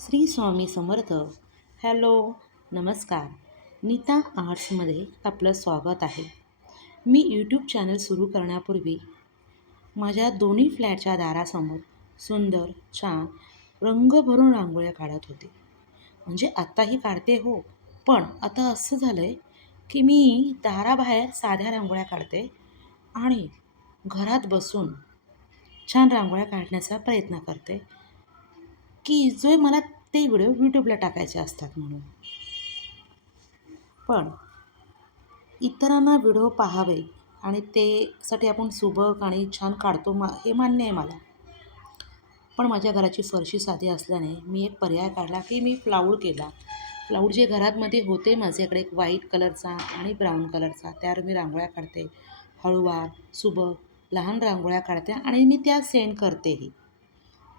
Shri Swami Samarth. Hello, नमस्कार. नीता आर्ट्समध्ये आपलं स्वागत आहे. मी यूट्यूब चॅनल सुरू करण्यापूर्वी माझ्या दोन्ही फ्लॅटच्या दारासमोर सुंदर छान रंग भरून रांगोळ्या काढत होते. म्हणजे आत्ताही काढते हो, पण आता असं झालं आहे की मी दाराबाहेर साध्या रांगोळ्या काढते आणि घरात बसून छान रांगोळ्या काढण्याचा प्रयत्न करते, की जो मला ते व्हिडिओ यूट्यूबला टाकायचे असतात म्हणून. पण इतरांना व्हिडिओ पाहावे आणि साठी आपण सुबक आणि छान काढतो हे मान्य आहे मला. पण माझ्या घराची फरशी साधी असल्याने मी एक पर्याय काढला की मी प्लाऊड केला. प्लाऊड जे घरामध्ये होते माझ्याकडे, एक व्हाईट कलरचा आणि ब्राऊन कलरचा, त्यावर मी रांगोळ्या काढते. हळूवार, सुबक, लहान रांगोळ्या काढते आणि मी त्या सेंड करतेही.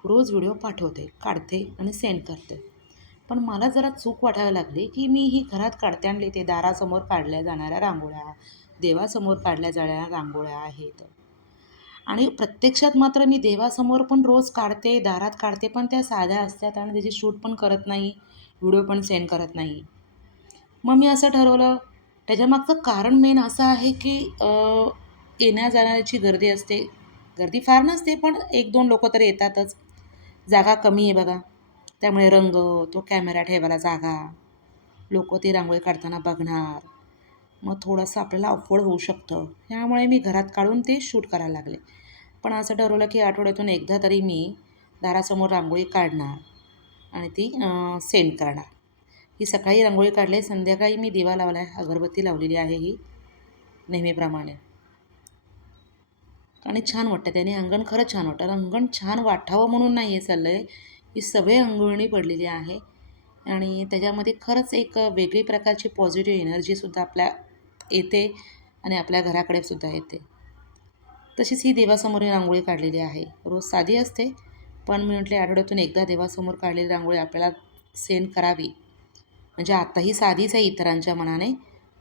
रोज व्हिडिओ पाठवते, काढते आणि सेंड करते. पण मला जरा चूक वाटायला लागली की मी ही घरात काढते आणि ते दारासमोर काढल्या जाणाऱ्या रांगोळ्या, देवासमोर काढल्या जाणाऱ्या रांगोळ्या आहेत. आणि प्रत्यक्षात मात्र मी देवासमोर पण रोज काढते, दारात काढते, पण त्या साध्या असतात आणि त्याची शूट पण करत नाही, व्हिडिओ पण सेंड करत नाही. मग मी असं ठरवलं. त्याच्यामागचं कारण मेन असं आहे की येण्या-जाणाऱ्याची गर्दी असते. गर्दी फार नसते, पण 1-2 लोकं तर येतातच. जागा कमी आहे बघा. त्यामुळे रंग, तो कॅमेरा ठेवायला जागा, लोकं ती रांगोळी काढताना बघणार. मग थोडंसं आपल्याला ऑकवर्ड होऊ शकतं. त्यामुळे मी घरात काढून ते शूट करायला लागले. पण असं ठरवलं की आठवड्यातून एकदा तरी मी दारासमोर रांगोळी काढणार आणि ती सेंड करणार. ही सकाळी रांगोळी काढली, संध्याकाळी मी दिवा लावला आहे, अगरबत्ती लावलेली आहे ही नेहमीप्रमाणे. आणि छान वाटतं त्याने, अंगण खरंच छान वाटतं. अंगण छान वाटावं म्हणून नाही हे चाललं आहे, ही सवय अंगवळणी पडलेली आहे आणि त्याच्यामध्ये खरंच एक वेगळी प्रकारची पॉझिटिव्ह एनर्जीसुद्धा आपल्या येते आणि आपल्या घराकडे सुद्धा येते. तशीच ही देवासमोर रांगोळी काढलेली आहे. रोज साधी असते, पण मी म्हटले आठवड्यातून एकदा देवासमोर काढलेली रांगोळी आपल्याला सेंड करावी. म्हणजे आत्ताही साधीच आहे इतरांच्या मनाने,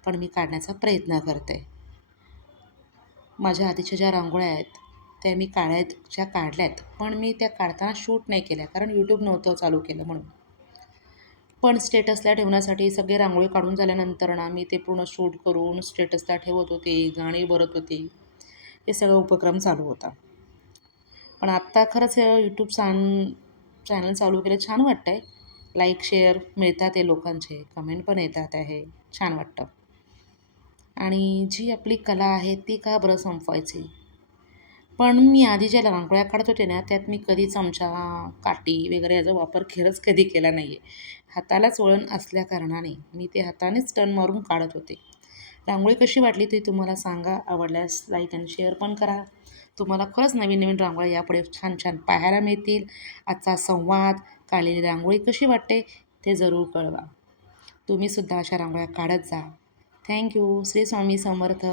पण मी काढण्याचा प्रयत्न करते. माझ्या आधीच्या ज्या रांगोळ्या आहेत त्या मी काढल्यात, पण मी त्या काढताना शूट नाही केल्या, कारण यूट्यूब नव्हतं चालू केलं म्हणून. पण स्टेटसला ठेवण्यासाठी सगळे रांगोळी काढून झाल्यानंतर ना मी ते पूर्ण शूट करून स्टेटसला ठेवत होते, गाणी बरत होते, हे सगळं उपक्रम चालू होता. पण आत्ता खरंच यूट्यूब चॅनल चालू केलं, छान वाटतं आहे. लाईक शेअर मिळतात आहे लोकांचे, कमेंट पण येतात आहे, छान वाटतं. आणि जी आपली कला आहे ती का बरं संपवायची. पण मी आधी ज्या रांगोळ्या काढत होते ना, त्यात मी कधी चमचा, काठी वगैरे याचा वापर खरंच कधी केला नाही आहे. हातालाच वळण असल्याकारणाने मी ते हातानेच टर्न मारून काढत होते. रांगोळी कशी वाटली ती तुम्हाला सांगा. आवडल्यास लाईक आणि शेअर पण करा. तुम्हाला खरंच नवीन नवीन रांगोळ्या यापुढे छान छान पाहायला मिळतील. आजचा संवाद, काढलेली रांगोळी कशी वाटते ते जरूर कळवा. तुम्हीसुद्धा अशा रांगोळ्या काढत जा. थँक्यू. श्री स्वामी समर्थ.